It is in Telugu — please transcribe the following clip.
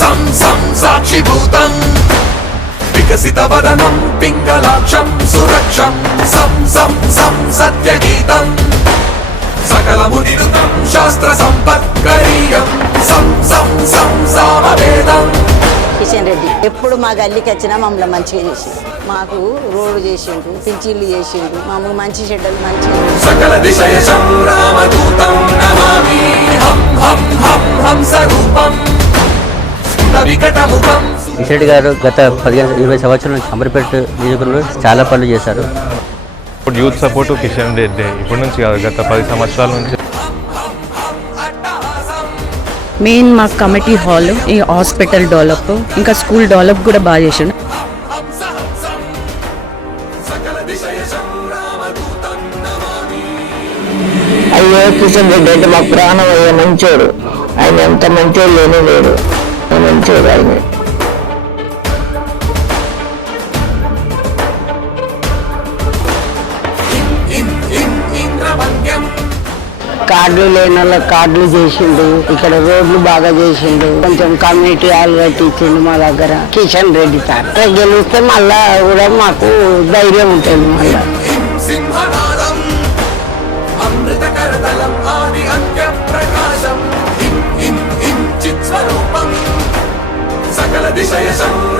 సం సం సాక్షిభూతం వికసిత వదనం పింగళాక్షం సురక్షం సం సం సం సత్యగీతం. సకల మునిరుతం శాస్త్ర సంపత్కరీయం సం సం సం సామవేదం కిషన్ రెడ్డి ఎప్పుడు మా గల్లీకి వచ్చినా మమ్మల్ని మంచిగా చేసిండు. మాకు రోడ్డు చేసిండు పింఛీళ్ళు చేసిండు. మమ్మల్ని మంచి చెడ్డలు మంచిగా సకల దిశయశం రామదూతం నమామి. కిషరెడ్డి గారు గత పదిహేను ఇరవై సంవత్సరాల నుంచి అమర్పేట నియోజకవర్గంలో చాలా పనులు చేశారు. ఇప్పుడు యూత్ సపోర్ట్ కిషన్ రెడ్డి ఇప్పటి నుంచి కాదు గత పది సంవత్సరాల నుంచి. మెయిన్ మా కమిటీ హాల్ ఈ హాస్పిటల్ డెవలప్ ఇంకా స్కూల్ డెవలప్ కూడా బాగా చేసిండు. నమామి అయ్యో కిషన్ రెడ్డి అంటే మా ప్రాణం అయ్యే మంచోడు. ఆయన ఎంత మంచోడు లేని లేడు. మనం చూడాలి కార్డులు లేని వాళ్ళకి కార్డులు చేసిండు ఇక్కడ రోడ్లు బాగా చేసిండు కొంచెం కమ్యూనిటీ హాల్ కట్టించిండు మా దగ్గర. కిషన్ రెడ్డి సార్. గెలిస్తే మళ్ళా కూడా మాకు ధైర్యం ఉంటుంది మళ్ళీ. say it's.